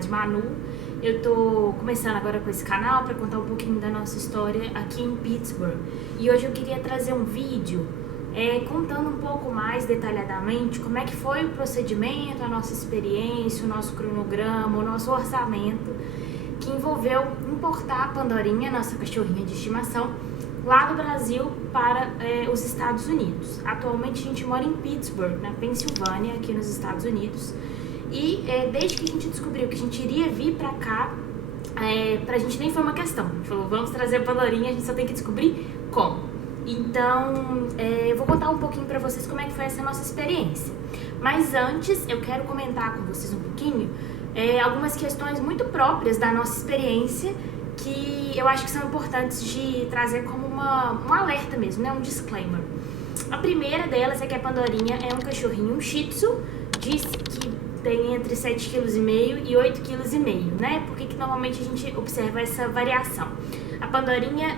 Rádio Manu. Eu tô começando agora com esse canal para contar um pouquinho da nossa história aqui em Pittsburgh. E hoje eu queria trazer um vídeo contando um pouco mais detalhadamente como é que foi o procedimento, a nossa experiência, o nosso cronograma, o nosso orçamento, que envolveu importar a Pandorinha, nossa cachorrinha de estimação, lá do Brasil para os Estados Unidos. Atualmente a gente mora em Pittsburgh, na Pensilvânia, aqui nos Estados Unidos. E desde que a gente descobriu que a gente iria vir pra cá, pra gente nem foi uma questão. A gente falou, vamos trazer a Pandorinha, a gente só tem que descobrir como. Então, eu vou contar um pouquinho pra vocês como é que foi essa nossa experiência. Mas antes, eu quero comentar com vocês um pouquinho algumas questões muito próprias da nossa experiência, que eu acho que são importantes de trazer como um alerta mesmo, né? Um disclaimer. A primeira delas é que a Pandorinha é um cachorrinho, um Shih Tzu, diz que tem entre 7,5 kg e 8,5 kg, né? Por que normalmente a gente observa essa variação? A Pandorinha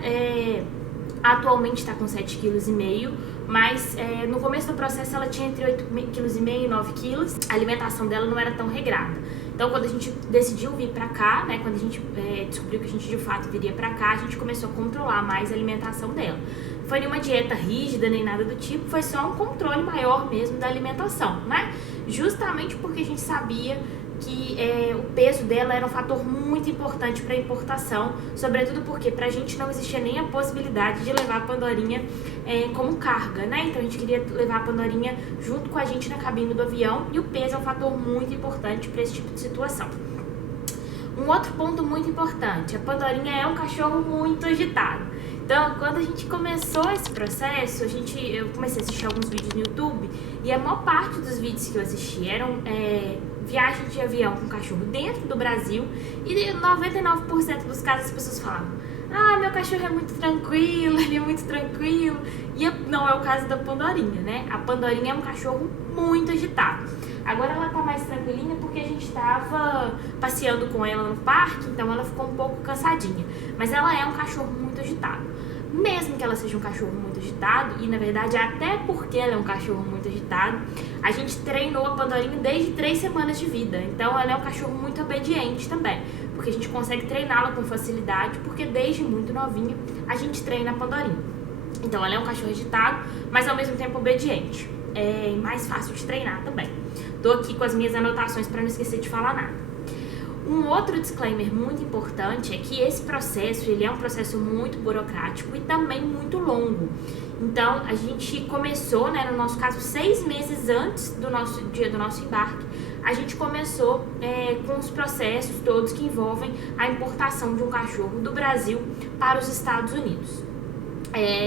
atualmente está com 7,5 kg, mas no começo do processo ela tinha entre 8,5 kg e 9 kg. A alimentação dela não era tão regrada. Então, quando a gente decidiu vir pra cá, né, quando a gente descobriu que a gente de fato viria pra cá, a gente começou a controlar mais a alimentação dela. Não foi nenhuma dieta rígida nem nada do tipo, foi só um controle maior mesmo da alimentação, né? Justamente porque a gente sabia que o peso dela era um fator muito importante para a importação, sobretudo porque pra gente não existia nem a possibilidade de levar a Pandorinha como carga, né? Então a gente queria levar a Pandorinha junto com a gente na cabine do avião, e o peso é um fator muito importante para esse tipo de situação. Um outro ponto muito importante, a Pandorinha é um cachorro muito agitado. Então, quando a gente começou esse processo, eu comecei a assistir alguns vídeos no YouTube, e a maior parte dos vídeos que eu assisti eram viagem de avião com cachorro dentro do Brasil, e 99% dos casos as pessoas falavam: ah, meu cachorro é muito tranquilo, ele é muito tranquilo. E não é o caso da Pandorinha, né? A Pandorinha é um cachorro muito agitado. Agora ela tá mais tranquilinha porque a gente tava passeando com ela no parque, então ela ficou um pouco cansadinha. Mas ela é um cachorro muito agitado. Mesmo que ela seja um cachorro muito agitado, e na verdade até porque ela é um cachorro muito agitado, a gente treinou a Pandorinha desde 3 semanas de vida. Então ela é um cachorro muito obediente também, porque a gente consegue treiná-la com facilidade, porque desde muito novinha a gente treina a Pandorinha. Então ela é um cachorro agitado, mas ao mesmo tempo obediente. É mais fácil de treinar também. Tô aqui com as minhas anotações para não esquecer de falar nada. Um outro disclaimer muito importante é que esse processo, ele é um processo muito burocrático e também muito longo. Então, a gente começou, né, no nosso caso, 6 meses antes do dia do nosso embarque, a gente começou com os processos todos que envolvem a importação de um cachorro do Brasil para os Estados Unidos.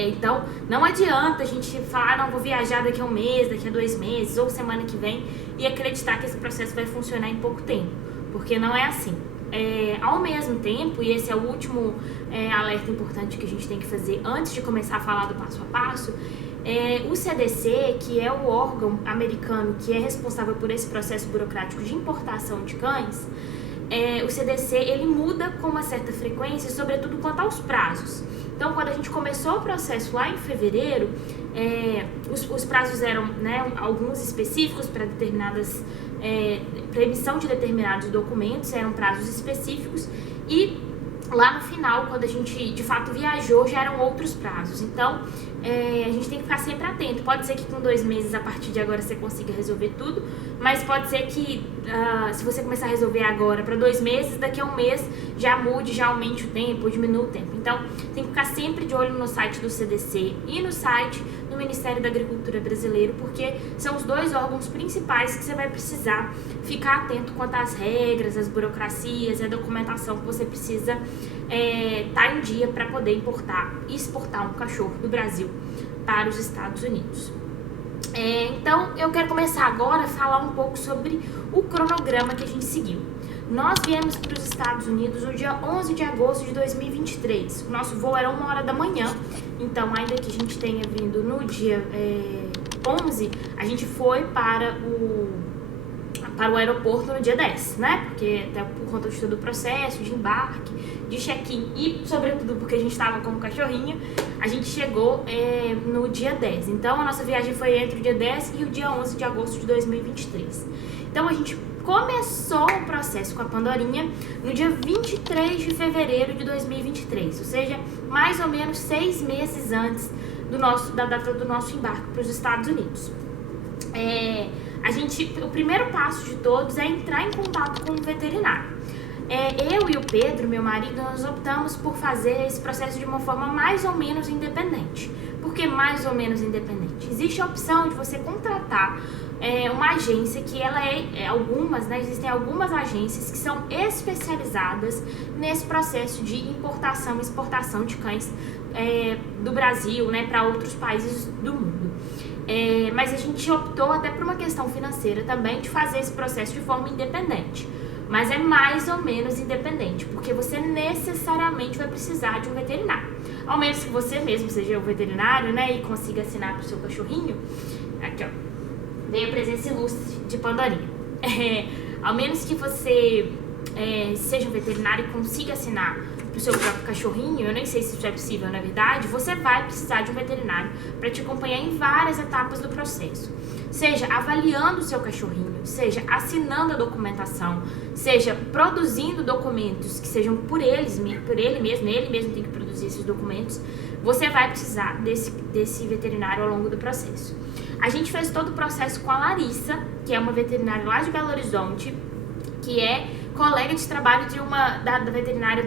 Então, não adianta a gente falar, não, vou viajar daqui a 1 mês, daqui a 2 meses, ou semana que vem, e acreditar que esse processo vai funcionar em pouco tempo, porque não é assim. Ao mesmo tempo, e esse é o último alerta importante que a gente tem que fazer antes de começar a falar do passo a passo, o CDC, que é o órgão americano que é responsável por esse processo burocrático de importação de cães, o CDC ele muda com uma certa frequência, sobretudo quanto aos prazos. Então, quando a gente começou o processo lá em fevereiro, os prazos eram, né, alguns específicos para para emissão de determinados documentos, eram prazos específicos, e lá no final, quando a gente de fato viajou, já eram outros prazos. Então, a gente tem que ficar sempre atento. Pode ser que com 2 meses, a partir de agora, você consiga resolver tudo, mas pode ser que, se você começar a resolver agora para 2 meses, daqui a 1 mês já mude, já aumente o tempo, ou diminua o tempo. Então, tem que ficar sempre de olho no site do CDC e no site do Ministério da Agricultura brasileiro, porque são os 2 órgãos principais que você vai precisar ficar atento quanto às regras, às burocracias e a documentação que você precisa tá em dia para poder importar e exportar um cachorro do Brasil para os Estados Unidos. Então, eu quero começar agora a falar um pouco sobre o cronograma que a gente seguiu. Nós viemos para os Estados Unidos no dia 11 de agosto de 2023. O nosso voo era 1h da manhã, então ainda que a gente tenha vindo no dia 11, a gente foi para o aeroporto no dia 10, né? Porque até por conta de todo o processo de embarque, de check-in e, sobretudo, porque a gente estava com o cachorrinho, a gente chegou no dia 10. Então, a nossa viagem foi entre o dia 10 e o dia 11 de agosto de 2023. Então, a gente começou o processo com a Pandorinha no dia 23 de fevereiro de 2023, ou seja, mais ou menos 6 meses antes da data do nosso embarque para os Estados Unidos. O primeiro passo de todos é entrar em contato com o veterinário. Eu e o Pedro, meu marido, nós optamos por fazer esse processo de uma forma mais ou menos independente. Por que mais ou menos independente? Existe a opção de você contratar uma agência que existem algumas agências que são especializadas nesse processo de importação e exportação de cães do Brasil, né, para outros países do mundo. Mas a gente optou até por uma questão financeira também de fazer esse processo de forma independente. Mas é mais ou menos independente, porque você necessariamente vai precisar de um veterinário. Ao menos que você mesmo seja o veterinário, né, e consiga assinar para o seu cachorrinho. Aqui, ó. Veio a presença ilustre de Pandorinha. Ao menos que você seja um veterinário e consiga assinar para o seu próprio cachorrinho, eu nem sei se isso é possível na verdade, você vai precisar de um veterinário para te acompanhar em várias etapas do processo. Seja avaliando o seu cachorrinho, seja assinando a documentação, seja produzindo documentos que sejam por ele mesmo tem que produzir esses documentos, você vai precisar desse veterinário ao longo do processo. A gente fez todo o processo com a Larissa, que é uma veterinária lá de Belo Horizonte, que é colega de trabalho da veterinária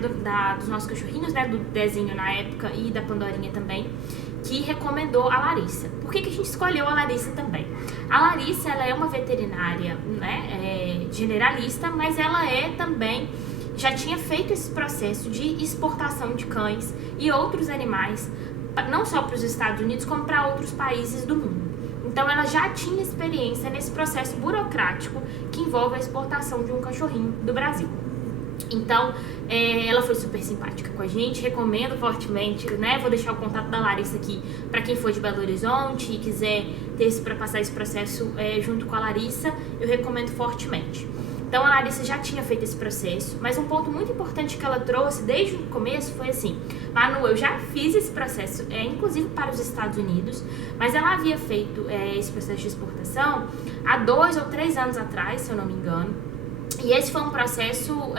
dos nossos cachorrinhos, né, do Dezinho na época e da Pandorinha também, que recomendou a Larissa. Por que a gente escolheu a Larissa também? A Larissa, ela é uma veterinária, né, generalista, mas ela também já tinha feito esse processo de exportação de cães e outros animais, não só para os Estados Unidos, como para outros países do mundo. Então, ela já tinha experiência nesse processo burocrático que envolve a exportação de um cachorrinho do Brasil. Então, ela foi super simpática com a gente, recomendo fortemente, né? Vou deixar o contato da Larissa aqui para quem for de Belo Horizonte e quiser para passar esse processo junto com a Larissa, eu recomendo fortemente. Então, a Larissa já tinha feito esse processo, mas um ponto muito importante que ela trouxe desde o começo foi assim: Manu, eu já fiz esse processo, inclusive para os Estados Unidos, mas ela havia feito esse processo de exportação há 2 ou 3 anos atrás, se eu não me engano. E esse foi um processo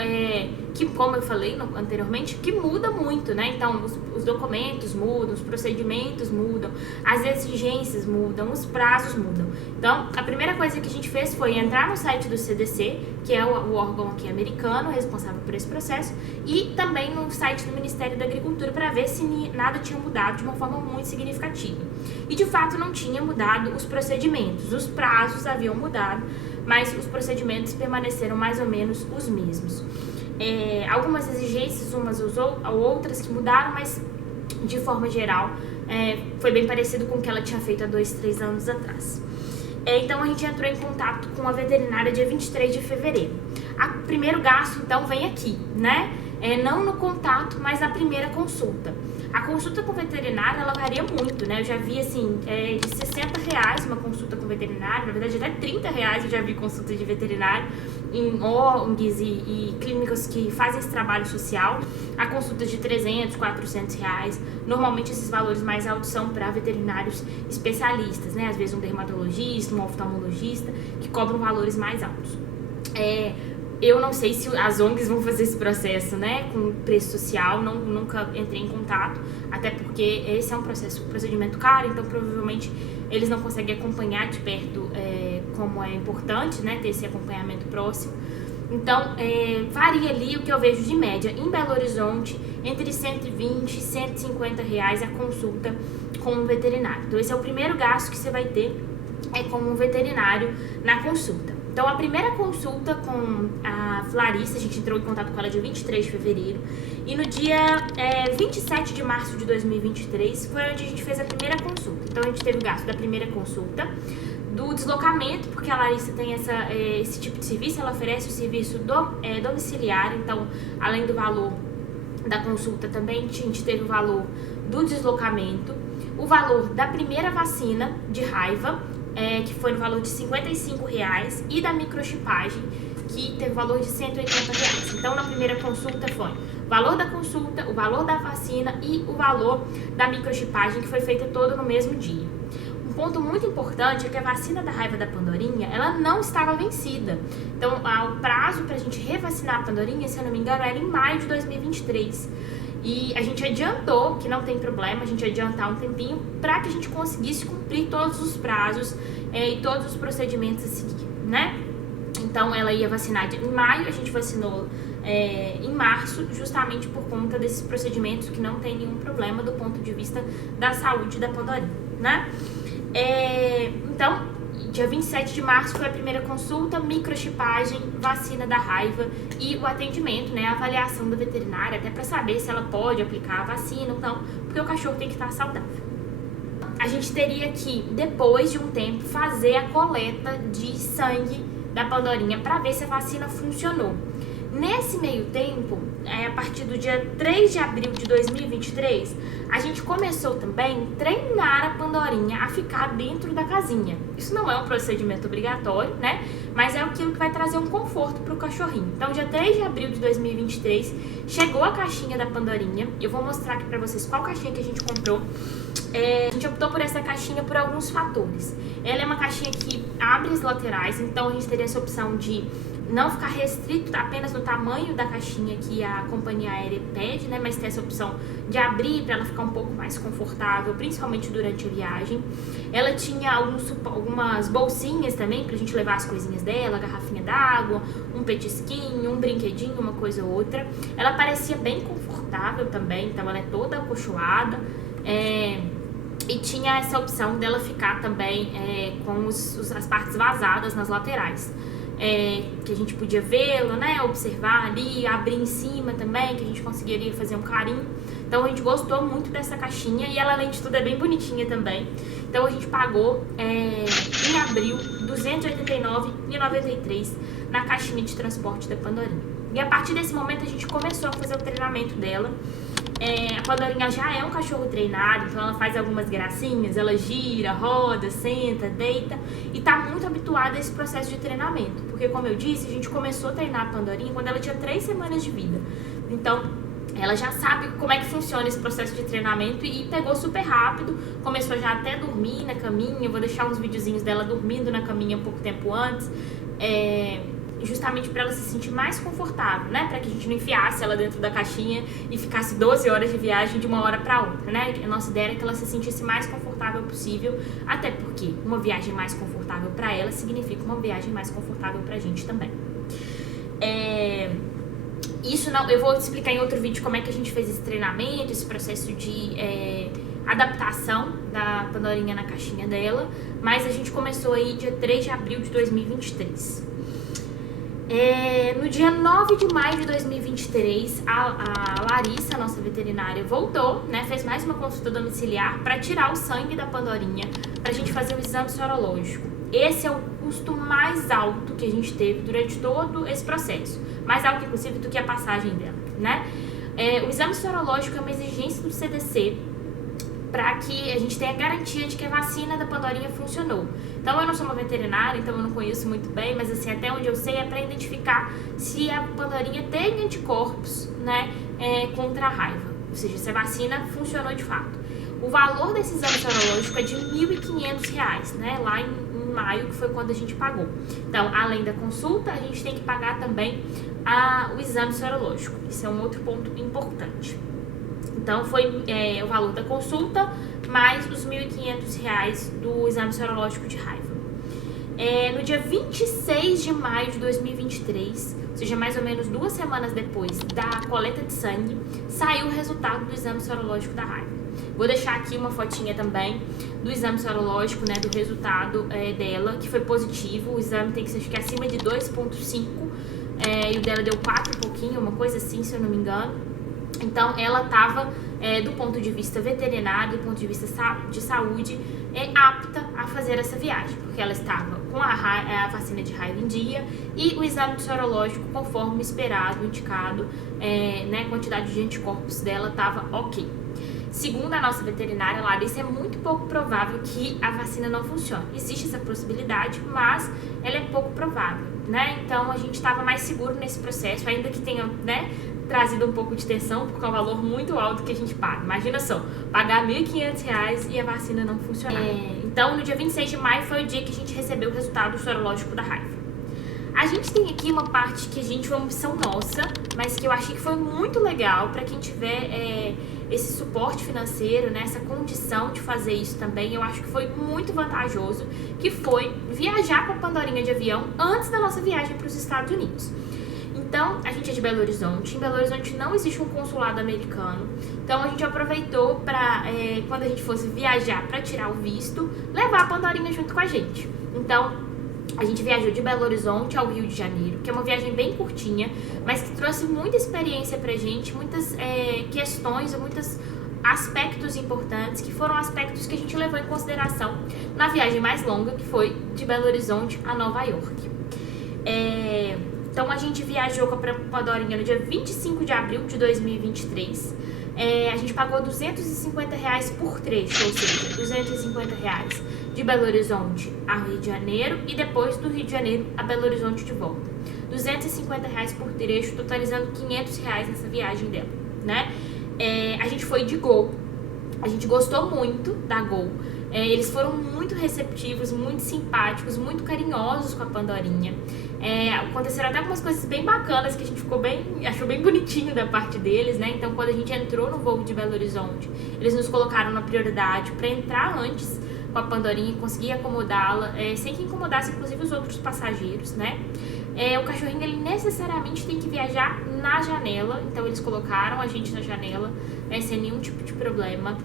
que, como eu falei anteriormente, que muda muito, né? Então, os documentos mudam, os procedimentos mudam, as exigências mudam, os prazos mudam. Então, a primeira coisa que a gente fez foi entrar no site do CDC, que é o órgão aqui americano responsável por esse processo, e também no site do Ministério da Agricultura para ver se nada tinha mudado de uma forma muito significativa. E, de fato, não tinha mudado os procedimentos, os prazos haviam mudado, mas os procedimentos permaneceram mais ou menos os mesmos. Algumas exigências, umas ou outras que mudaram, mas de forma geral foi bem parecido com o que ela tinha feito há 2, 3 anos atrás. Então a gente entrou em contato com a veterinária dia 23 de fevereiro. O primeiro gasto então vem aqui, né? Não no contato, mas na primeira consulta. A consulta com o veterinário, ela varia muito, né? Eu já vi, assim, de R$60 uma consulta com veterinário, na verdade até R$30 eu já vi consulta de veterinário em ONGs e clínicas que fazem esse trabalho social. A consulta de R$300, R$400. Normalmente esses valores mais altos são para veterinários especialistas, né? Às vezes um dermatologista, um oftalmologista, que cobram valores mais altos. Eu não sei se as ONGs vão fazer esse processo, né, com preço social, nunca entrei em contato, até porque esse é um procedimento caro, então provavelmente eles não conseguem acompanhar de perto como é importante, né, ter esse acompanhamento próximo. Então, varia ali o que eu vejo de média. Em Belo Horizonte, entre R$120 e R$150 a consulta com um veterinário. Então, esse é o primeiro gasto que você vai ter com um veterinário na consulta. Então, a primeira consulta com a Larissa, a gente entrou em contato com ela dia 23 de fevereiro. E no dia 27 de março de 2023 foi onde a gente fez a primeira consulta. Então, a gente teve o gasto da primeira consulta, do deslocamento, porque a Larissa tem esse tipo de serviço, ela oferece o serviço domiciliar. Então, além do valor da consulta, também a gente teve o valor do deslocamento, o valor da primeira vacina de raiva, que foi no valor de R$55, e da microchipagem, que teve o valor de R$180. Então, na primeira consulta foi o valor da consulta, o valor da vacina e o valor da microchipagem, que foi feita todo no mesmo dia. Um ponto muito importante é que a vacina da raiva da Pandorinha, ela não estava vencida. Então, o prazo pra gente revacinar a Pandorinha, se eu não me engano, era em maio de 2023. E a gente adiantou, que não tem problema, a gente adiantar um tempinho para que a gente conseguisse cumprir todos os prazos e todos os procedimentos a seguir, né? Então, ela ia vacinar em maio, a gente vacinou em março, justamente por conta desses procedimentos que não tem nenhum problema do ponto de vista da saúde da Pandorinha, né? Então, dia 27 de março foi a primeira consulta, microchipagem, vacina da raiva e o atendimento, né, a avaliação da veterinária, até para saber se ela pode aplicar a vacina ou não, porque o cachorro tem que estar saudável. A gente teria que, depois de um tempo, fazer a coleta de sangue da Pandorinha para ver se a vacina funcionou. Nesse meio tempo, a partir do dia 3 de abril de 2023, a gente começou também a treinar a Pandorinha a ficar dentro da casinha. Isso não é um procedimento obrigatório, né? Mas é aquilo que vai trazer um conforto para o cachorrinho. Então, dia 3 de abril de 2023, chegou a caixinha da Pandorinha. Eu vou mostrar aqui para vocês qual caixinha que a gente comprou. A gente optou por essa caixinha por alguns fatores. Ela é uma caixinha que abre as laterais, então a gente teria essa opção de não ficar restrito apenas no tamanho da caixinha que a companhia aérea pede, né? Mas ter essa opção de abrir para ela ficar um pouco mais confortável, principalmente durante a viagem. Ela tinha algumas bolsinhas também pra gente levar as coisinhas dela, garrafinha d'água, um petisquinho, um brinquedinho, uma coisa ou outra. Ela parecia bem confortável também, então ela é toda acolchoada. E tinha essa opção dela ficar também com as partes vazadas nas laterais. Que a gente podia vê-la, né, observar ali, abrir em cima também, que a gente conseguiria fazer um carinho. Então a gente gostou muito dessa caixinha e ela, além de tudo, é bem bonitinha também. Então a gente pagou em abril R$ 289,93 na caixinha de transporte da Pandorinha. E a partir desse momento a gente começou a fazer o treinamento dela. A Pandorinha já é um cachorro treinado, então ela faz algumas gracinhas, ela gira, roda, senta, deita e tá muito habituada a esse processo de treinamento, porque como eu disse, a gente começou a treinar a Pandorinha quando ela tinha 3 semanas de vida, então ela já sabe como é que funciona esse processo de treinamento e pegou super rápido, começou já até a dormir na caminha. Eu vou deixar uns videozinhos dela dormindo na caminha um pouco tempo antes, justamente para ela se sentir mais confortável, né? Para que a gente não enfiasse ela dentro da caixinha e ficasse 12 horas de viagem de uma hora para outra, né? A nossa ideia era que ela se sentisse mais confortável possível, até porque uma viagem mais confortável para ela significa uma viagem mais confortável para a gente também. Isso não, eu vou te explicar em outro vídeo como é que a gente fez esse treinamento, esse processo de adaptação da Pandorinha na caixinha dela, mas a gente começou aí dia 3 de abril de 2023. No dia 9 de maio de 2023, a Larissa, a nossa veterinária, voltou, né, fez mais uma consulta domiciliar para tirar o sangue da Pandorinha, para a gente fazer um exame sorológico. Esse é o custo mais alto que a gente teve durante todo esse processo, mais alto inclusive do que a passagem dela, né? O exame sorológico é uma exigência do CDC para que a gente tenha garantia de que a vacina da Pandorinha funcionou. Então, eu não sou uma veterinária, então eu não conheço muito bem, mas assim, até onde eu sei é para identificar se a Pandorinha tem anticorpos, né, contra a raiva, ou seja, se a vacina funcionou de fato. O valor desse exame sorológico é de R$ 1.500, né, lá em maio, que foi quando a gente pagou. Então, além da consulta, a gente tem que pagar também o exame sorológico. Isso é um outro ponto importante. Então, foi o valor da consulta mais os R$ 1.500 do exame sorológico de raiva. No dia 26 de maio de 2023, ou seja, mais ou menos 2 semanas depois da coleta de sangue, saiu o resultado do exame sorológico da raiva. Vou deixar aqui uma fotinha também do exame sorológico, né, do resultado dela, que foi positivo. O exame tem que ser acima de 2,5 e o dela deu 4 e pouquinho, uma coisa assim, se eu não me engano. Então, ela estava, do ponto de vista veterinário, do ponto de vista de saúde, apta a fazer essa viagem, porque ela estava com a vacina de raiva em dia e o exame sorológico, conforme esperado, indicado, né, a quantidade de anticorpos dela estava ok. Segundo a nossa veterinária, Larissa, é muito pouco provável que a vacina não funcione. Existe essa possibilidade, mas ela é pouco provável, né? Então, a gente estava mais seguro nesse processo, ainda que tenha, né, trazido um pouco de tensão, porque é um valor muito alto que a gente paga. Imagina só, pagar R$ 1.500 e a vacina não funcionar. Então, no dia 26 de maio foi o dia que a gente recebeu o resultado sorológico da raiva. A gente tem aqui uma parte que a gente foi uma opção nossa, mas que eu achei que foi muito legal para quem tiver esse suporte financeiro, né, essa condição de fazer isso também. Eu acho que foi muito vantajoso, que foi viajar com a Pandorinha de avião antes da nossa viagem para os Estados Unidos. Então, a gente é de Belo Horizonte. Em Belo Horizonte não existe um consulado americano. Então, a gente aproveitou para, quando a gente fosse viajar para tirar o visto, levar a Pandorinha junto com a gente. Então, a gente viajou de Belo Horizonte ao Rio de Janeiro, que é uma viagem bem curtinha, mas que trouxe muita experiência pra gente, muitas questões, muitos aspectos importantes, que foram aspectos que a gente levou em consideração na viagem mais longa, que foi de Belo Horizonte a Nova York. Então, a gente viajou com a Pandorinha no dia 25 de abril de 2023. A gente pagou R$250 por trecho, ou seja, R$250 de Belo Horizonte ao Rio de Janeiro e depois do Rio de Janeiro a Belo Horizonte de volta. R$250 por trecho, totalizando R$500 nessa viagem dela, né? A gente foi de Gol, a gente gostou muito da Gol. Eles foram muito receptivos, muito simpáticos, muito carinhosos com a Pandorinha. Aconteceram até algumas coisas bem bacanas que a gente achou bem bonitinho da parte deles, né? Então, quando a gente entrou no voo de Belo Horizonte, eles nos colocaram na prioridade para entrar antes com a Pandorinha e conseguir acomodá-la, sem que incomodasse, inclusive, os outros passageiros, né? O cachorrinho, ele necessariamente tem que viajar na janela, então eles colocaram a gente na janela, sem nenhum tipo de problema.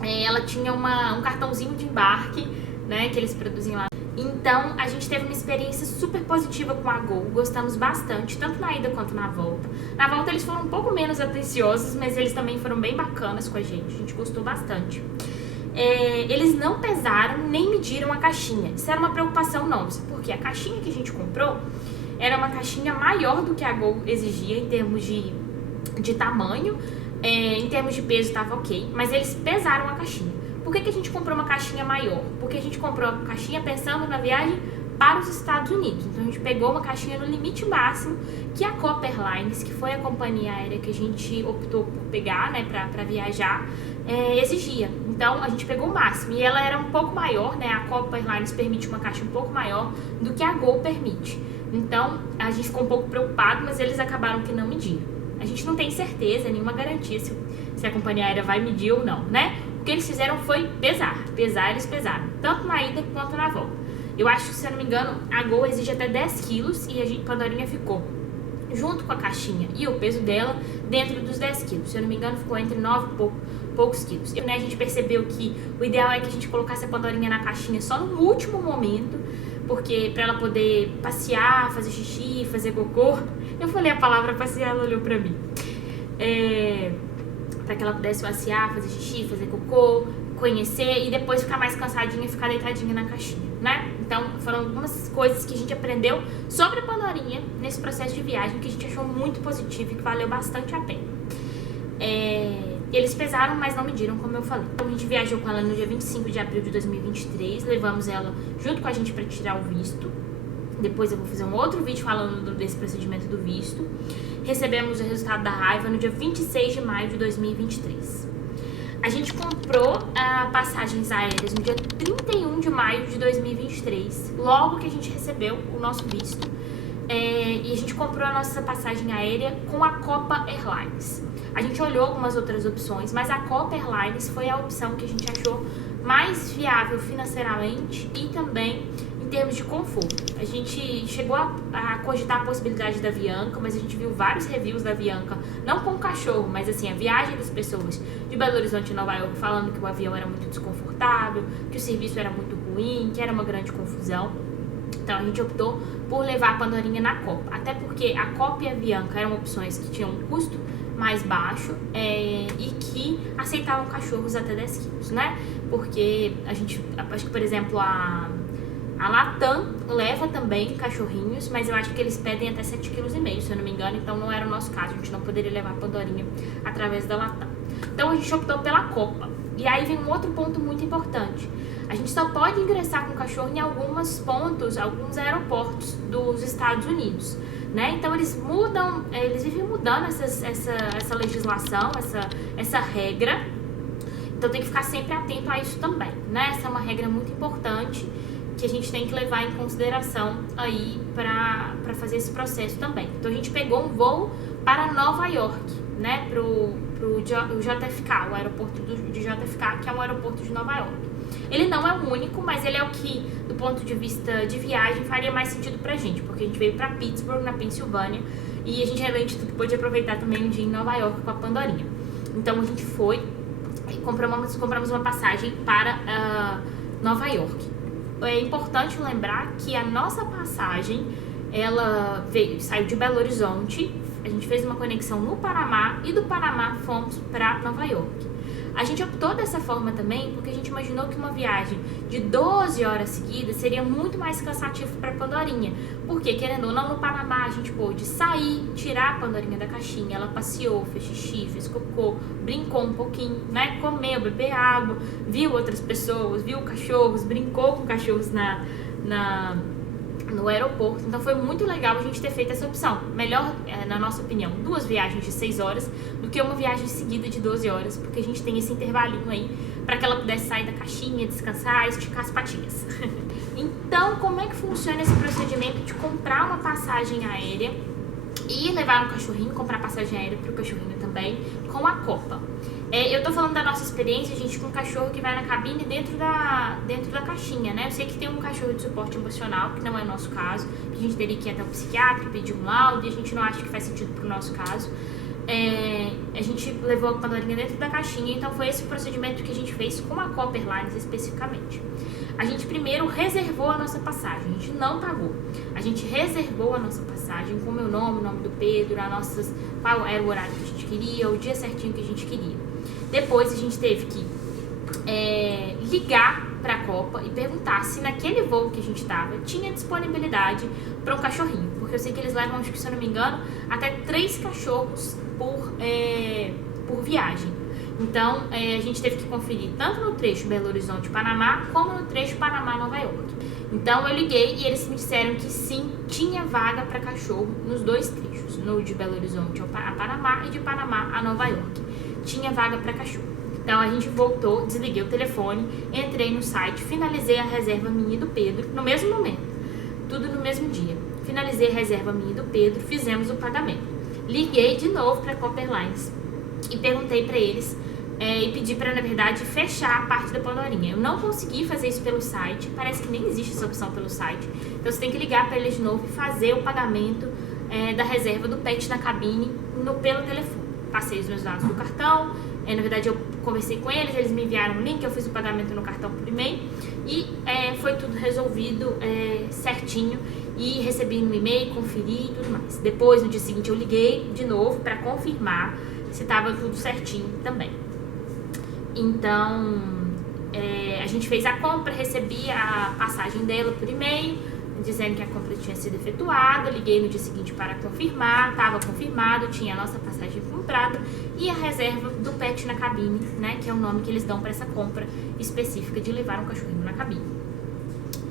Ela tinha um cartãozinho de embarque, né, que eles produzem lá. Então, a gente teve uma experiência super positiva com a Gol, gostamos bastante, tanto na ida quanto na volta. Na volta eles foram um pouco menos atenciosos, mas eles também foram bem bacanas com a gente gostou bastante. Eles não pesaram nem mediram a caixinha, isso era uma preocupação nossa, porque a caixinha que a gente comprou era uma caixinha maior do que a Gol exigia em termos de tamanho. Em termos de peso estava ok, mas eles pesaram a caixinha. Por que a gente comprou uma caixinha maior? Porque a gente comprou a caixinha pensando na viagem para os Estados Unidos. Então a gente pegou uma caixinha no limite máximo que a Copa Airlines, que foi a companhia aérea que a gente optou por pegar, né, para viajar, exigia. Então a gente pegou o máximo e ela era um pouco maior, né? A Copa Airlines permite uma caixa um pouco maior do que a Gol permite. Então a gente ficou um pouco preocupado, mas eles acabaram que não mediram. A gente não tem certeza, nenhuma garantia se a companhia aérea vai medir ou não, né? O que eles fizeram foi pesar, eles pesaram, tanto na ida quanto na volta. Eu acho que, se eu não me engano, a Gol exige até 10 quilos e a Pandorinha ficou, junto com a caixinha e o peso dela, dentro dos 10 quilos. Se eu não me engano, ficou entre 9 e poucos quilos. A gente percebeu que o ideal é que a gente colocasse a Pandorinha na caixinha só no último momento, porque para ela poder passear, fazer xixi, fazer cocô. Eu falei a palavra passear, ela olhou pra mim. Para que ela pudesse passear, fazer xixi, fazer cocô, conhecer e depois ficar mais cansadinha e ficar deitadinha na caixinha, né? Então, foram algumas coisas que a gente aprendeu sobre a Pandorinha nesse processo de viagem que a gente achou muito positivo e que valeu bastante a pena. Eles pesaram, mas não mediram, como eu falei. Então, a gente viajou com ela no dia 25 de abril de 2023, levamos ela junto com a gente para tirar o visto. Depois eu vou fazer um outro vídeo falando desse procedimento do visto. Recebemos o resultado da raiva no dia 26 de maio de 2023. A gente comprou passagens aéreas no dia 31 de maio de 2023, logo que a gente recebeu o nosso visto. E a gente comprou a nossa passagem aérea com a Copa Airlines. A gente olhou algumas outras opções, mas a Copa Airlines foi a opção que a gente achou mais viável financeiramente e também em termos de conforto. A gente chegou a cogitar a possibilidade da Avianca, mas a gente viu vários reviews da Avianca, não com o cachorro, mas assim, a viagem das pessoas de Belo Horizonte e Nova York falando que o avião era muito desconfortável, que o serviço era muito ruim, que era uma grande confusão. Então a gente optou por levar a Pandorinha na Copa, até porque a Copa e a Avianca eram opções que tinham um custo mais baixo e que aceitavam cachorros até 10 quilos, né? Porque a gente, acho que, por exemplo, a Latam leva também cachorrinhos, mas eu acho que eles pedem até 7,5 kg, se eu não me engano, então não era o nosso caso, a gente não poderia levar a Pandorinha através da Latam. Então a gente optou pela Copa. E aí vem um outro ponto muito importante. A gente só pode ingressar com o cachorro em alguns pontos, alguns aeroportos dos Estados Unidos, né? Então eles vivem mudando essa legislação, essa regra. Então tem que ficar sempre atento a isso também, né? Essa é uma regra muito importante que a gente tem que levar em consideração aí para fazer esse processo também. Então a gente pegou um voo para Nova York, né? Pro JFK, o aeroporto de JFK, que é um aeroporto de Nova York. Ele não é o único, mas ele é o que, do ponto de vista de viagem, faria mais sentido pra gente, porque a gente veio pra Pittsburgh, na Pensilvânia, e a gente realmente pôde aproveitar também um dia em Nova York com a Pandorinha. Então a gente foi e compramos uma passagem para Nova York. É importante lembrar que a nossa passagem, ela saiu de Belo Horizonte, a gente fez uma conexão no Panamá e do Panamá fomos para Nova York. A gente optou dessa forma também porque a gente imaginou que uma viagem de 12 horas seguidas seria muito mais cansativo para a Pandorinha. Porque, querendo ou não, no Panamá a gente pôde sair, tirar a Pandorinha da caixinha, ela passeou, fez xixi, fez cocô, brincou um pouquinho, né? Comeu, bebeu água, viu outras pessoas, viu cachorros, brincou com cachorros no aeroporto. Então foi muito legal a gente ter feito essa opção. Melhor, na nossa opinião, 2 viagens de 6 horas do que uma viagem seguida de 12 horas, porque a gente tem esse intervalinho aí para que ela pudesse sair da caixinha, descansar, esticar as patinhas. Então, como é que funciona esse procedimento de comprar uma passagem aérea e levar um cachorrinho, comprar passagem aérea para o cachorrinho também, com a Copa? Eu tô falando da nossa experiência, gente, com um cachorro que vai na cabine dentro da caixinha, né? Eu sei que tem um cachorro de suporte emocional, que não é o nosso caso, que a gente teria que ir até o psiquiatra, pedir um laudo, e a gente não acha que faz sentido pro nosso caso. A gente levou a Pandorinha dentro da caixinha, então foi esse o procedimento que a gente fez com a Copa Airlines especificamente. A gente primeiro reservou a nossa passagem, a gente não pagou. A gente reservou a nossa passagem com o meu nome, o nome do Pedro, qual era o horário que a gente queria, o dia certinho que a gente queria. Depois a gente teve que ligar para a Copa e perguntar se naquele voo que a gente estava tinha disponibilidade para um cachorrinho, porque eu sei que eles levam, acho que se eu não me engano, até 3 cachorros por viagem. Então a gente teve que conferir tanto no trecho Belo Horizonte-Panamá como no trecho Panamá-Nova York. Então eu liguei e eles me disseram que sim, tinha vaga para cachorro nos 2 trechos, no de Belo Horizonte a Panamá e de Panamá a Nova York. Tinha vaga para cachorro. Então a gente voltou, desliguei o telefone, entrei no site, finalizei a reserva minha e do Pedro no mesmo momento, tudo no mesmo dia. Finalizei a reserva minha e do Pedro, fizemos o pagamento. Liguei de novo para a Copa Airlines e perguntei para eles e pedi para, na verdade, fechar a parte da Pandorinha. Eu não consegui fazer isso pelo site, parece que nem existe essa opção pelo site. Então você tem que ligar para eles de novo e fazer o pagamento da reserva do pet na cabine pelo telefone. Passei os meus dados do cartão, na verdade eu conversei com eles, eles me enviaram um link, eu fiz o pagamento no cartão por e-mail e foi tudo resolvido certinho e recebi no e-mail, conferi e tudo mais. Depois, no dia seguinte, eu liguei de novo para confirmar se estava tudo certinho também. Então, a gente fez a compra, recebi a passagem dela por e-mail, dizendo que a compra tinha sido efetuada. Liguei no dia seguinte para confirmar, estava confirmado, tinha a nossa passagem comprada e a reserva do pet na cabine, né, que é o nome que eles dão para essa compra específica de levar um cachorrinho na cabine.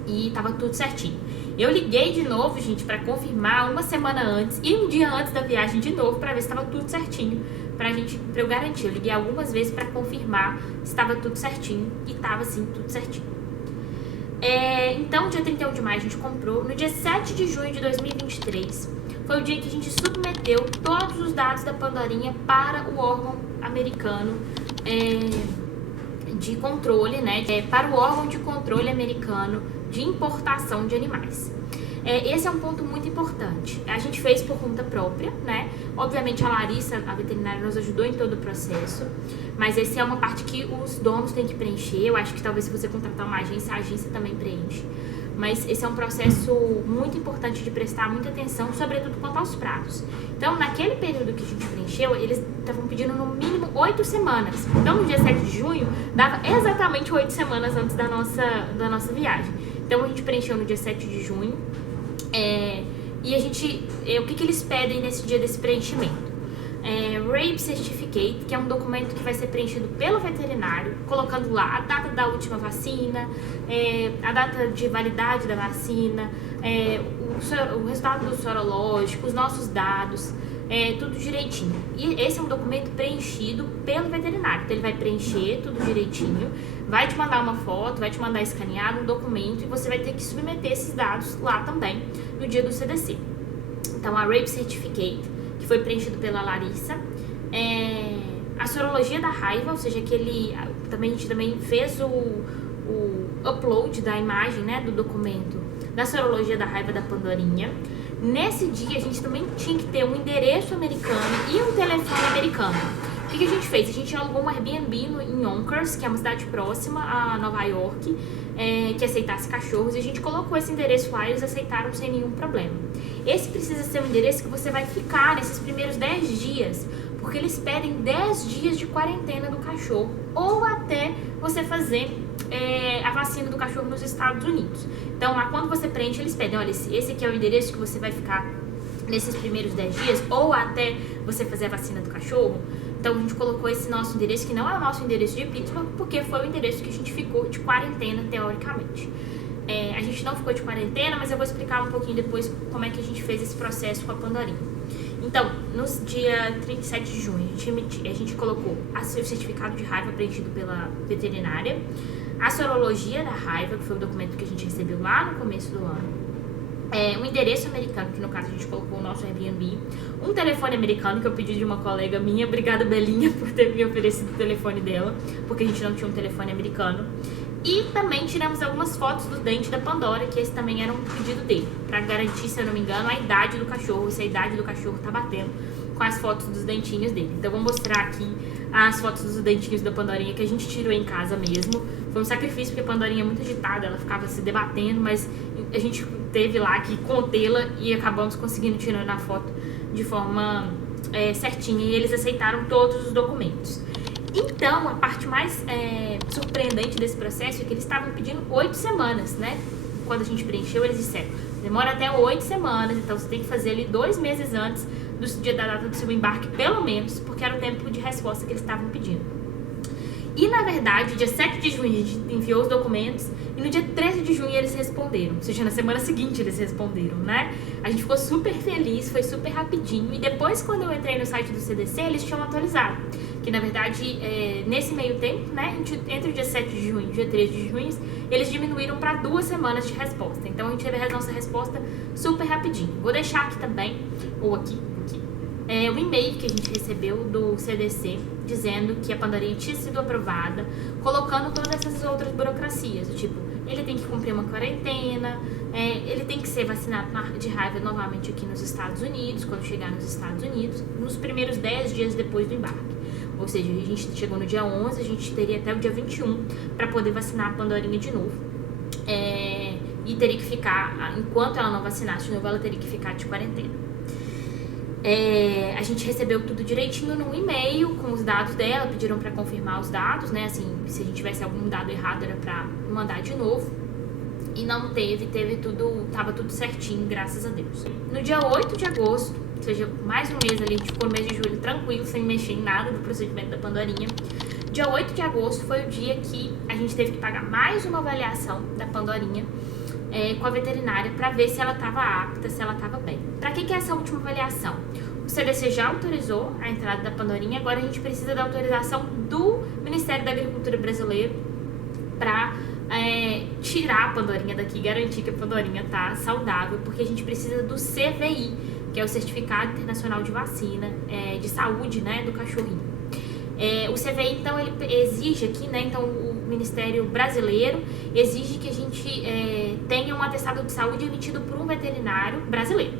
E estava tudo certinho. Eu liguei de novo, gente, para confirmar uma semana antes e um dia antes da viagem de novo para ver se estava tudo certinho, para eu garantir. Eu liguei algumas vezes para confirmar se estava tudo certinho e estava sim tudo certinho. Então, dia 31 de maio a gente comprou. No dia 7 de junho de 2023 foi o dia que a gente submeteu todos os dados da Pandorinha para o órgão americano de controle, né? Para o órgão de controle americano de importação de animais. Esse é um ponto muito importante. A gente fez por conta própria, né? Obviamente a Larissa, a veterinária, nos ajudou em todo o processo, mas essa é uma parte que os donos têm que preencher. Eu acho que talvez se você contratar uma agência, a agência também preenche. Mas esse é um processo muito importante de prestar muita atenção, sobretudo quanto aos prazos. Então, naquele período que a gente preencheu, eles estavam pedindo no mínimo 8 semanas. Então, no dia 7 de junho, dava exatamente 8 semanas antes da nossa viagem. Então, a gente preencheu no dia 7 de junho. E a gente, o que eles pedem nesse dia desse preenchimento? Rape Certificate, que é um documento que vai ser preenchido pelo veterinário, colocando lá a data da última vacina, a data de validade da vacina, o resultado do sorológico, os nossos dados, tudo direitinho. E esse é um documento preenchido pelo veterinário. Então ele vai preencher tudo direitinho, vai te mandar uma foto, vai te mandar escaneado um documento e você vai ter que submeter esses dados lá também no dia do CDC. Então a Rape Certificate, que foi preenchido pela Larissa, a sorologia da raiva, ou seja, que a gente também fez o upload da imagem, né, do documento da sorologia da raiva da Pandorinha. Nesse dia a gente também tinha que ter um endereço americano e um telefone americano. O que a gente fez? A gente alugou um Airbnb em Yonkers, que é uma cidade próxima a Nova York, que aceitasse cachorros, e a gente colocou esse endereço lá e eles aceitaram sem nenhum problema. Esse precisa ser um endereço que você vai ficar nesses primeiros 10 dias, porque eles pedem 10 dias de quarentena do cachorro, ou até você fazer a vacina do cachorro nos Estados Unidos. Então lá quando você preenche, eles pedem, olha, esse aqui é o endereço que você vai ficar nesses primeiros 10 dias, ou até você fazer a vacina do cachorro. Então a gente colocou esse nosso endereço, que não é o nosso endereço de Pittsburgh, porque foi o endereço que a gente ficou de quarentena, teoricamente. A gente não ficou de quarentena, mas eu vou explicar um pouquinho depois como é que a gente fez esse processo com a Pandorinha. Então, no dia 37 de junho, a gente colocou o certificado de raiva preenchido pela veterinária, a sorologia da raiva, que foi o documento que a gente recebeu lá no começo do ano, um endereço americano, que no caso a gente colocou o nosso Airbnb, um telefone americano que eu pedi de uma colega minha, obrigada Belinha por ter me oferecido o telefone dela, porque a gente não tinha um telefone americano. E também tiramos algumas fotos do dente da Pandora, que esse também era um pedido dele, pra garantir, se eu não me engano, a idade do cachorro, se a idade do cachorro tá batendo com as fotos dos dentinhos dele. Então eu vou mostrar aqui as fotos dos dentinhos da Pandorinha que a gente tirou em casa mesmo. Foi um sacrifício porque a Pandorinha é muito agitada, ela ficava se debatendo, mas a gente teve lá que contê-la e acabamos conseguindo tirar a foto de forma certinha, e eles aceitaram todos os documentos. Então, a parte mais surpreendente desse processo é que eles estavam pedindo 8 semanas, né? Quando a gente preencheu, eles disseram, demora até 8 semanas, então você tem que fazer ali 2 meses antes do dia da data do seu embarque, pelo menos, porque era o tempo de resposta que eles estavam pedindo. E, na verdade, dia 7 de junho a gente enviou os documentos e no dia 13 de junho eles responderam. Ou seja, na semana seguinte eles responderam, né? A gente ficou super feliz, foi super rapidinho. E depois, quando eu entrei no site do CDC, eles tinham atualizado. Que, na verdade, nesse meio tempo, né, entre o dia 7 de junho e o dia 13 de junho, eles diminuíram para 2 semanas de resposta. Então, a gente teve a nossa resposta super rapidinho. Vou deixar aqui também, ou aqui, o e-mail que a gente recebeu do CDC dizendo que a Pandorinha tinha sido aprovada, colocando todas essas outras burocracias, tipo, ele tem que cumprir uma quarentena, ele tem que ser vacinado de raiva novamente aqui nos Estados Unidos, quando chegar nos Estados Unidos, nos primeiros 10 dias depois do embarque. Ou seja, a gente chegou no dia 11, a gente teria até o dia 21 para poder vacinar a Pandorinha de novo. E teria que ficar, enquanto ela não vacinasse de novo, ela teria que ficar de quarentena. A gente recebeu tudo direitinho num e-mail com os dados dela, pediram para confirmar os dados, né? Assim, se a gente tivesse algum dado errado era para mandar de novo. E não teve tudo, tava tudo certinho, graças a Deus. No dia 8 de agosto, ou seja, mais um mês ali, a gente ficou no mês de julho tranquilo, sem mexer em nada do procedimento da Pandorinha. Dia 8 de agosto foi o dia que a gente teve que pagar mais uma avaliação da Pandorinha com a veterinária para ver se ela estava apta, se ela estava bem. Para que é essa última avaliação? O CDC já autorizou a entrada da Pandorinha, agora a gente precisa da autorização do Ministério da Agricultura brasileiro para tirar a Pandorinha daqui, garantir que a Pandorinha tá saudável, porque a gente precisa do CVI, que é o Certificado Internacional de Vacina de Saúde, né, do cachorrinho. O CVI, então, ele exige aqui, né, então o Ministério Brasileiro exige que a gente tenha um atestado de saúde emitido por um veterinário brasileiro.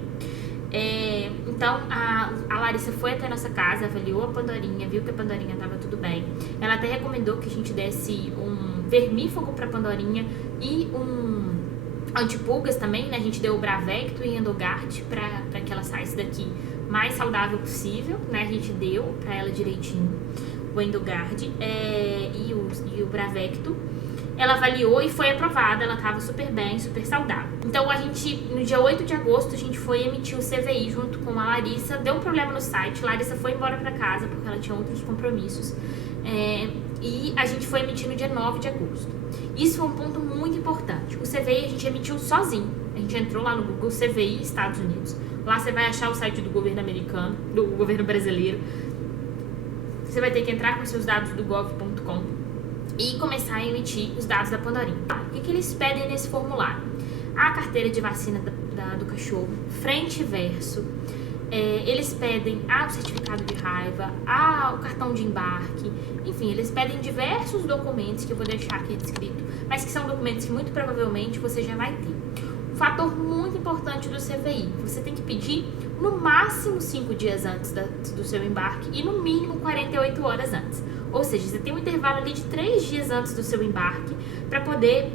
Então, a Larissa foi até a nossa casa, avaliou a Pandorinha, viu que a Pandorinha estava tudo bem. Ela até recomendou que a gente desse um vermífugo para a Pandorinha e um antipulgas também, né? A gente deu o Bravecto e Endogard para que ela saísse daqui mais saudável possível, né? A gente deu para ela direitinho o Endogard e o Bravecto. Ela avaliou e foi aprovada, ela estava super bem, super saudável. Então, no dia 8 de agosto, a gente foi emitir o CVI junto com a Larissa. Deu um problema no site, Larissa foi embora para casa porque ela tinha outros compromissos. E a gente foi emitir no dia 9 de agosto. Isso foi um ponto muito importante. O CVI a gente emitiu sozinho. A gente entrou lá no Google CVI Estados Unidos, Lá você vai achar o site do governo americano, do governo brasileiro. Você vai ter que entrar com seus dados do gov.com e começar a emitir os dados da Pandorinha. O que eles pedem nesse formulário? A carteira de vacina do cachorro, frente e verso. Eles pedem o certificado de raiva, o cartão de embarque, enfim, eles pedem diversos documentos que eu vou deixar aqui descrito, mas que são documentos que muito provavelmente você já vai ter. Um fator muito importante do CVI, você tem que pedir no máximo 5 dias antes do seu embarque e no mínimo 48 horas antes. Ou seja, você tem um intervalo ali de 3 dias antes do seu embarque para poder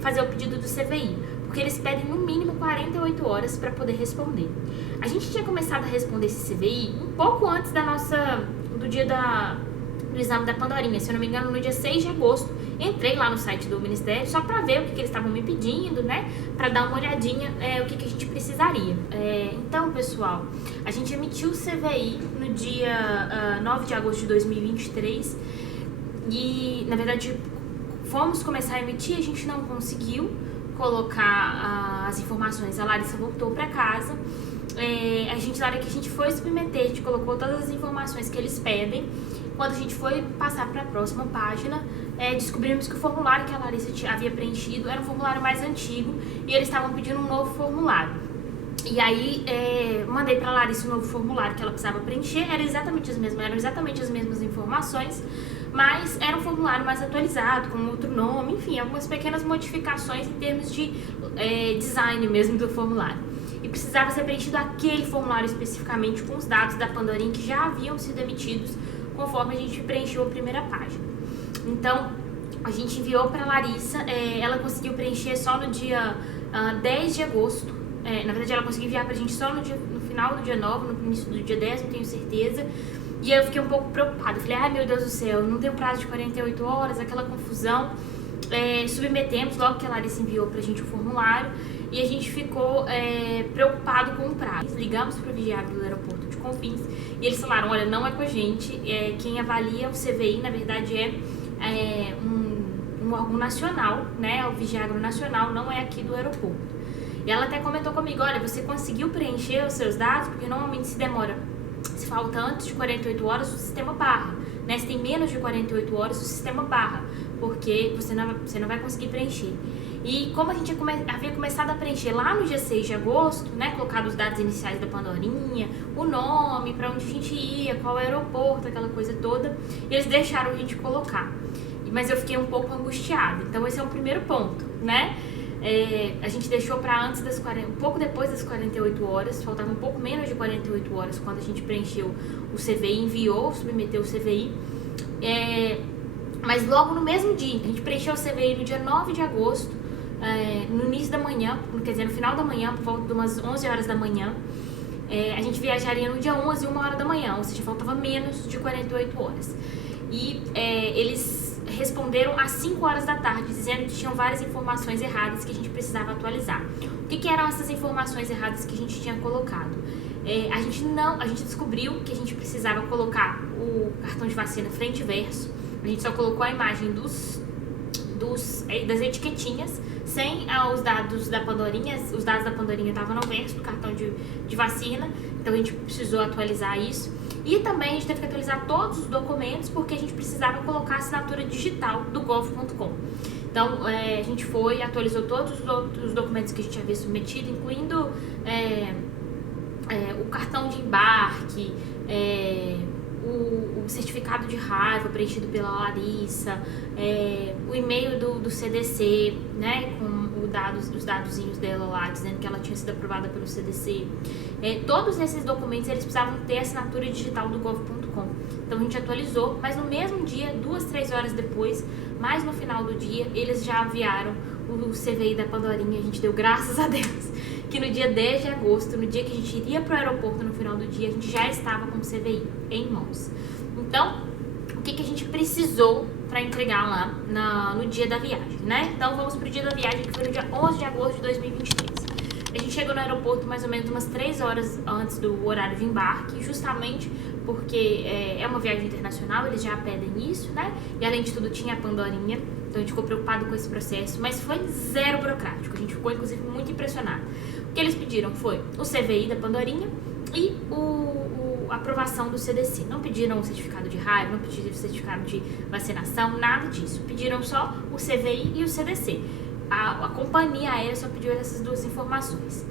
fazer o pedido do CVI, porque eles pedem no mínimo 48 horas para poder responder. A gente tinha começado a responder esse CVI um pouco antes do dia do exame da Pandorinha, se eu não me engano, no dia 6 de agosto. Entrei lá no site do Ministério só para ver o que eles estavam me pedindo, né? Para dar uma olhadinha o que a gente precisaria. Então, pessoal, a gente emitiu o CVI no dia 9 de agosto de 2023 e, na verdade, fomos começar a emitir, a gente não conseguiu colocar as informações. A Larissa voltou para casa. Na hora que a gente foi submeter, a gente colocou todas as informações que eles pedem. Quando a gente foi passar para a próxima página, descobrimos que o formulário que a Larissa havia preenchido era um formulário mais antigo e eles estavam pedindo um novo formulário. E aí, mandei para a Larissa um novo formulário que ela precisava preencher, eram exatamente as mesmas informações, mas era um formulário mais atualizado, com outro nome, enfim, algumas pequenas modificações em termos de design mesmo do formulário. E precisava ser preenchido aquele formulário especificamente com os dados da Pandorinha que já haviam sido emitidos conforme a gente preencheu a primeira página. Então, a gente enviou para a Larissa, ela conseguiu preencher só no dia 10 de agosto. Na verdade, ela conseguiu enviar para a gente só no final do dia 9, no início do dia 10, não tenho certeza. E aí eu fiquei um pouco preocupada. Falei, ai meu Deus do céu, não tem um prazo de 48 horas, aquela confusão. Submetemos logo que a Larissa enviou pra gente o formulário e a gente ficou preocupado com o prazo. Ligamos pro vigiado do aeroporto de Confins e eles falaram, olha, não é com a gente, quem avalia o CVI, na verdade, um órgão nacional, né, o Vigiagro Nacional, não é aqui do aeroporto. E ela até comentou comigo, olha, você conseguiu preencher os seus dados, porque normalmente se falta antes de 48 horas, o sistema barra, né? Se tem menos de 48 horas, o sistema barra, porque você não vai conseguir preencher. E como a gente havia começado a preencher lá no dia 6 de agosto, né? Colocado os dados iniciais da Pandorinha, o nome, para onde a gente ia, qual aeroporto, aquela coisa toda, e eles deixaram a gente colocar. Mas eu fiquei um pouco angustiada. Então esse é o primeiro ponto, né? A gente deixou para um pouco depois das 48 horas, faltava um pouco menos de 48 horas quando a gente preencheu o CVI, submeteu o CVI. Mas logo no mesmo dia, a gente preencheu o CVI no dia 9 de agosto, no início da manhã, quer dizer, no final da manhã, por volta de umas 11 horas da manhã. A gente viajaria no dia 11, 1 hora da manhã, ou seja, faltava menos de 48 horas. E eles responderam às 5 horas da tarde, dizendo que tinham várias informações erradas que a gente precisava atualizar. O que eram essas informações erradas que a gente tinha colocado? A gente descobriu que a gente precisava colocar o cartão de vacina frente e verso. A gente só colocou a imagem das etiquetinhas, sem os dados da Pandorinha. Os dados da Pandorinha estavam no verso do cartão de vacina, então a gente precisou atualizar isso. E também a gente teve que atualizar todos os documentos, porque a gente precisava colocar a assinatura digital do gov.com. Então, a gente atualizou todos os outros documentos que a gente havia submetido, incluindo o cartão de embarque, o certificado de raiva preenchido pela Larissa, o e-mail do CDC, né, com os dadozinhos dela lá, dizendo que ela tinha sido aprovada pelo CDC. Todos esses documentos, eles precisavam ter a assinatura digital do gov.com. Então a gente atualizou, mas no mesmo dia, 2, 3 horas depois, mais no final do dia, eles já enviaram o CVI da Pandorinha. A gente deu graças a Deus que no dia 10 de agosto, no dia que a gente iria para o aeroporto no final do dia, a gente já estava com o CVI em mãos. Então, o que a gente precisou para entregar lá no dia da viagem, né? Então, vamos para o dia da viagem, que foi no dia 11 de agosto de 2023. A gente chegou no aeroporto mais ou menos umas 3 horas antes do horário de embarque, justamente porque é uma viagem internacional, eles já pedem isso, né? E além de tudo tinha a Pandorinha, então a gente ficou preocupado com esse processo, mas foi zero burocrático, a gente ficou inclusive muito impressionado. O que eles pediram foi o CVI da Pandorinha e a aprovação do CDC. Não pediram o certificado de raiva, não pediram o certificado de vacinação, nada disso. Pediram só o CVI e o CDC. A companhia aérea só pediu essas duas informações.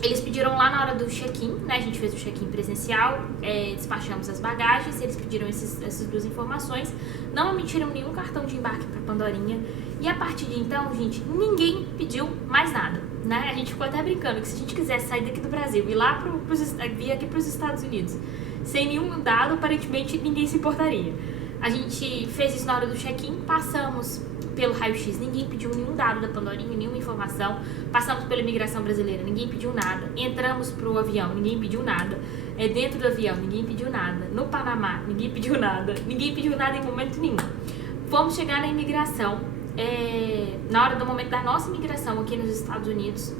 Eles pediram lá na hora do check-in, né? A gente fez o check-in presencial, despachamos as bagagens, eles pediram essas duas informações, não emitiram nenhum cartão de embarque para Pandorinha, e a partir de então, gente, ninguém pediu mais nada, né? A gente ficou até brincando que se a gente quisesse sair daqui do Brasil e ir lá vir aqui para os Estados Unidos sem nenhum dado, aparentemente ninguém se importaria. A gente fez isso na hora do check-in, passamos pelo raio-x, ninguém pediu nenhum dado da Pandorinha, nenhuma informação. Passamos pela imigração brasileira, ninguém pediu nada. Entramos pro avião, ninguém pediu nada. Dentro do avião, ninguém pediu nada. No Panamá, ninguém pediu nada. Ninguém pediu nada em momento nenhum. Fomos chegar na imigração, na hora do momento da nossa imigração aqui nos Estados Unidos.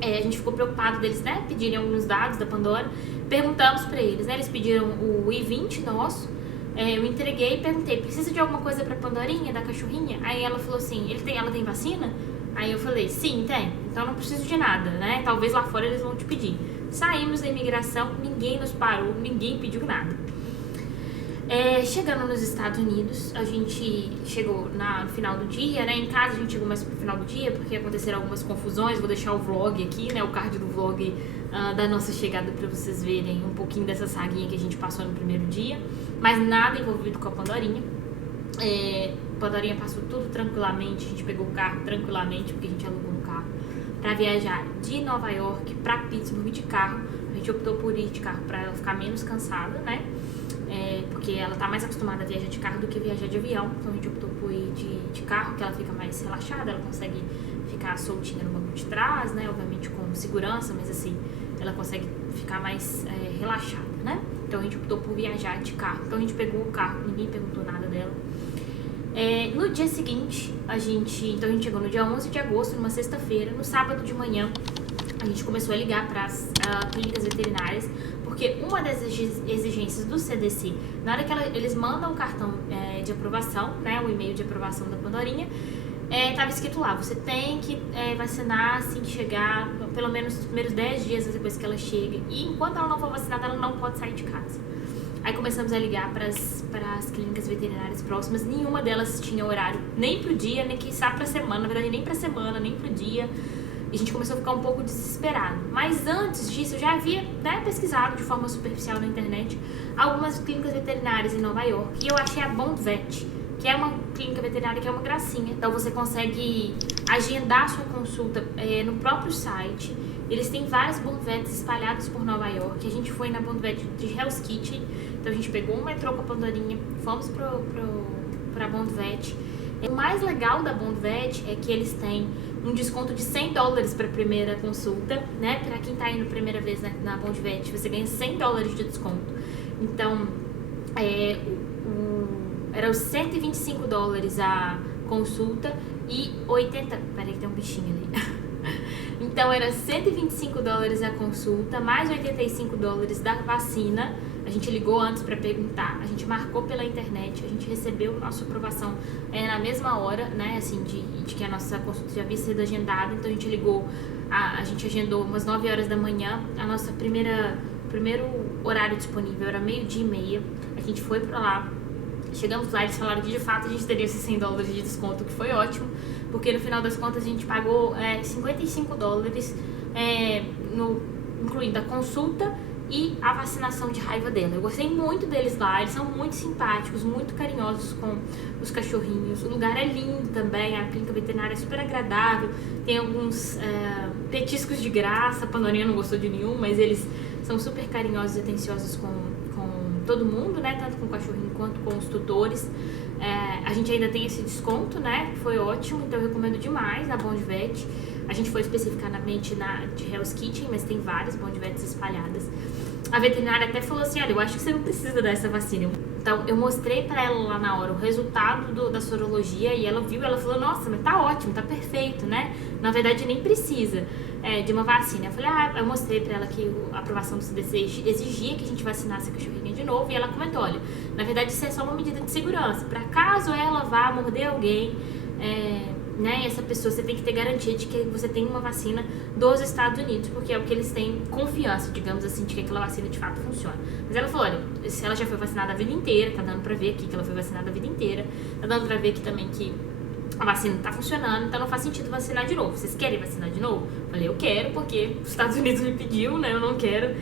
A gente ficou preocupado deles, né, pedirem alguns dados da Pandora. Perguntamos pra eles, né, eles pediram o I-20 nosso. Eu entreguei e perguntei, precisa de alguma coisa pra Pandorinha, da cachorrinha? Aí ela falou assim, ela tem vacina? Aí eu falei, sim, tem, então não preciso de nada, né? Talvez lá fora eles vão te pedir. Saímos da imigração, ninguém nos parou, ninguém pediu nada. Chegando nos Estados Unidos, a gente chegou no final do dia, né? Em casa a gente chegou mais pro final do dia, porque aconteceram algumas confusões. Vou deixar o vlog aqui, né? O card do vlog da nossa chegada pra vocês verem um pouquinho dessa saguinha que a gente passou no primeiro dia. Mas nada envolvido com a Pandorinha. Pandorinha passou tudo tranquilamente, a gente pegou o carro tranquilamente, porque a gente alugou um carro pra viajar de Nova York pra Pittsburgh de carro. A gente optou por ir de carro pra ela ficar menos cansada, né? Porque ela tá mais acostumada a viajar de carro do que viajar de avião. Então a gente optou por ir de carro, que ela fica mais relaxada, ela consegue ficar soltinha no banco de trás, né? Obviamente com segurança, mas assim, ela consegue ficar mais relaxada, né? Então a gente optou por viajar de carro. Então a gente pegou o carro, ninguém perguntou nada dela. No dia seguinte, a gente chegou no dia 11 de agosto, numa sexta-feira. No sábado de manhã, a gente começou a ligar para as clínicas veterinárias, porque uma das exigências do CDC, na hora que eles mandam o cartão de aprovação, né, o e-mail de aprovação da Pandorinha, estava escrito lá, você tem que vacinar assim que chegar, pelo menos nos primeiros 10 dias depois que ela chega, e enquanto ela não for vacinada, ela não pode sair de casa. Aí começamos a ligar para as clínicas veterinárias próximas, nenhuma delas tinha horário nem pro dia, nem quiçá pra semana, na verdade nem pra semana, nem pro dia. E a gente começou a ficar um pouco desesperado. Mas antes disso, eu já havia, né, pesquisado de forma superficial na internet algumas clínicas veterinárias em Nova York. E eu achei a Bond Vet, que é uma clínica veterinária que é uma gracinha. Então você consegue agendar sua consulta no próprio site. Eles têm várias Bond Vets espalhadas por Nova York. A gente foi na Bond Vet de Hell's Kitchen. Então a gente pegou um metrô com a Pandorinha, fomos pra Bond Vet. O mais legal da Bond Vet é que eles têm um desconto de $100 para a primeira consulta, né? Para quem tá indo primeira vez na Bond Vet, você ganha $100 de desconto. Então, era os $125 a consulta e 80... Peraí que tem um bichinho ali. Então, era $125 a consulta, mais $85 da vacina. A gente ligou antes para perguntar, a gente marcou pela internet, a gente recebeu nossa aprovação na mesma hora, né, assim, de que a nossa consulta já havia sido agendada. Então a gente ligou, a gente agendou umas 9 horas da manhã, a nossa primeiro horário disponível era 12:30, a gente foi para lá, chegamos lá, eles falaram que de fato a gente teria esses $100 de desconto, que foi ótimo, porque no final das contas a gente pagou $55, incluindo a consulta e a vacinação de raiva dela. Eu gostei muito deles lá, eles são muito simpáticos, muito carinhosos com os cachorrinhos. O lugar é lindo também, a clínica veterinária é super agradável, tem alguns petiscos de graça. A Pandorinha não gostou de nenhum, mas eles são super carinhosos e atenciosos com todo mundo, né? Tanto com o cachorrinho quanto com os tutores. A gente ainda tem esse desconto, né? Que foi ótimo, então eu recomendo demais a Bond Vet. A gente foi especificamente de Hell's Kitchen, mas tem várias Bond Vets espalhadas. a veterinária até falou assim, olha, eu acho que você não precisa dessa vacina. Então, eu mostrei pra ela lá na hora o resultado da sorologia e ela viu, ela falou, nossa, mas tá ótimo, tá perfeito, né? Na verdade, nem precisa de uma vacina. Eu falei, eu mostrei pra ela que a aprovação do CDC exigia que a gente vacinasse a cachorrinha de novo e ela comentou, olha, na verdade, isso é só uma medida de segurança. Pra caso ela vá morder alguém, né, essa pessoa, você tem que ter garantia de que você tem uma vacina dos Estados Unidos, porque é o que eles têm confiança, digamos assim, de que aquela vacina de fato funciona. Mas ela falou, olha, se ela já foi vacinada a vida inteira, tá dando pra ver aqui que ela foi vacinada a vida inteira, tá dando pra ver aqui também que a vacina tá funcionando, então não faz sentido vacinar de novo. Vocês querem vacinar de novo? Eu falei, eu quero, porque os Estados Unidos me pediu, né, eu não quero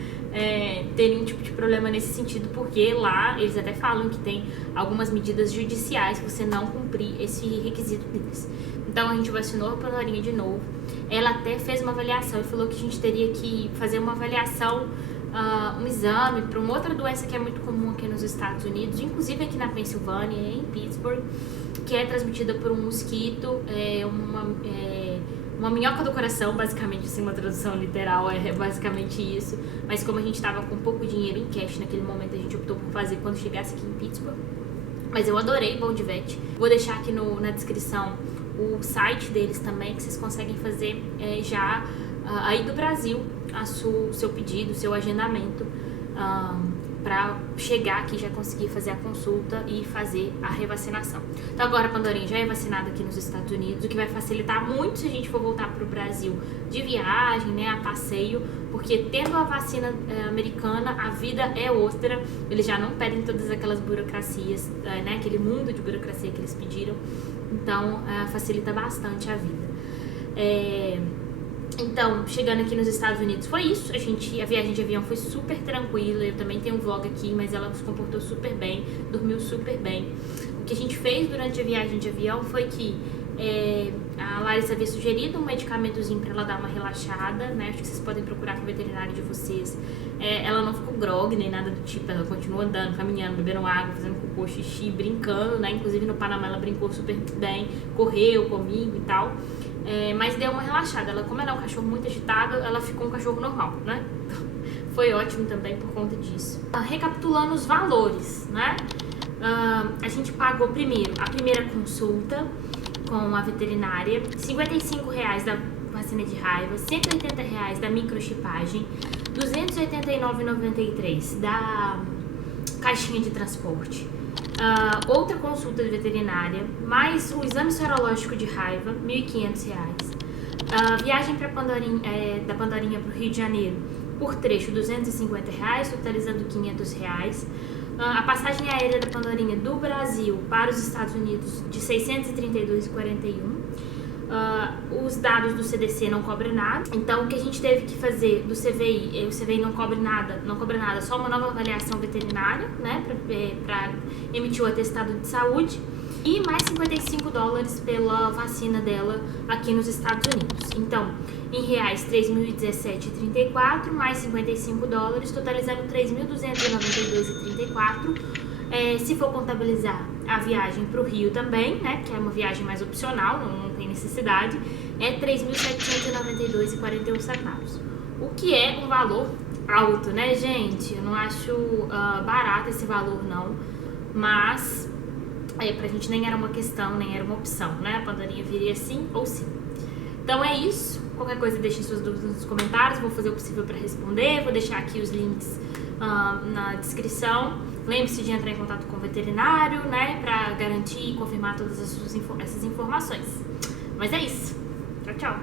ter nenhum tipo de problema nesse sentido, porque lá eles até falam que tem algumas medidas judiciais se você não cumprir esse requisito deles. Então a gente vacinou a Pandorinha de novo. Ela até fez uma avaliação e falou que a gente teria que fazer uma avaliação, um exame para uma outra doença que é muito comum aqui nos Estados Unidos, inclusive aqui na Pensilvânia, em Pittsburgh, que é transmitida por um mosquito, uma minhoca do coração, basicamente, assim, uma tradução literal é basicamente isso. Mas como a gente estava com pouco dinheiro em cash naquele momento, a gente optou por fazer quando chegasse aqui em Pittsburgh. Mas eu adorei Bom de Vet. Vou deixar aqui na descrição o site deles também, que vocês conseguem fazer já aí do Brasil o seu pedido, o seu agendamento, para chegar aqui e já conseguir fazer a consulta e fazer a revacinação. Então agora a Pandorinha já é vacinada aqui nos Estados Unidos, o que vai facilitar muito se a gente for voltar para o Brasil de viagem, né, a passeio, porque tendo a vacina americana, a vida é outra, eles já não pedem todas aquelas burocracias, né, aquele mundo de burocracia que eles pediram, então facilita bastante a vida. Então, chegando aqui nos Estados Unidos foi isso, a viagem de avião foi super tranquila, eu também tenho um vlog aqui, mas ela se comportou super bem, dormiu super bem. O que a gente fez durante a viagem de avião foi que a Larissa havia sugerido um medicamentozinho pra ela dar uma relaxada, né, acho que vocês podem procurar com o veterinário de vocês. Ela não ficou grog nem nada do tipo, ela continuou andando, caminhando, bebendo água, fazendo cocô, xixi, brincando, né, inclusive no Panamá ela brincou super bem, correu comigo e tal. Mas deu uma relaxada. Como ela é um cachorro muito agitado, ela ficou um cachorro normal, né? Foi ótimo também por conta disso. Recapitulando os valores, né? A gente pagou primeiro a primeira consulta com a veterinária, R$55 da vacina de raiva, R$180 da microchipagem, R$289,93 da caixinha de transporte. Outra consulta de veterinária, mais o exame sorológico de raiva, R$1.500. Viagem da Pandorinha para o Rio de Janeiro, por trecho, R$250, totalizando R$500. A passagem aérea da Pandorinha do Brasil para os Estados Unidos, de R$632,41. Os dados do CDC não cobram nada, então o que a gente teve que fazer do CVI, o CVI não cobra nada, só uma nova avaliação veterinária, né, para emitir o atestado de saúde, e mais $55 pela vacina dela aqui nos Estados Unidos. Então, em reais, R$3.017,34, mais $55, totalizando R$3.292,34. Se for contabilizar a viagem para o Rio também, né, que é uma viagem mais opcional, não tem necessidade, é R$3.792,41. O que é um valor alto, né, gente? Eu não acho barato esse valor, não, mas pra gente nem era uma questão, nem era uma opção, né? A Pandorinha viria sim ou sim. Então é isso. Qualquer coisa, deixem suas dúvidas nos comentários, vou fazer o possível para responder, vou deixar aqui os links na descrição. Lembre-se de entrar em contato com o veterinário, né, para garantir e confirmar todas essas informações. Mas é isso. Tchau, tchau.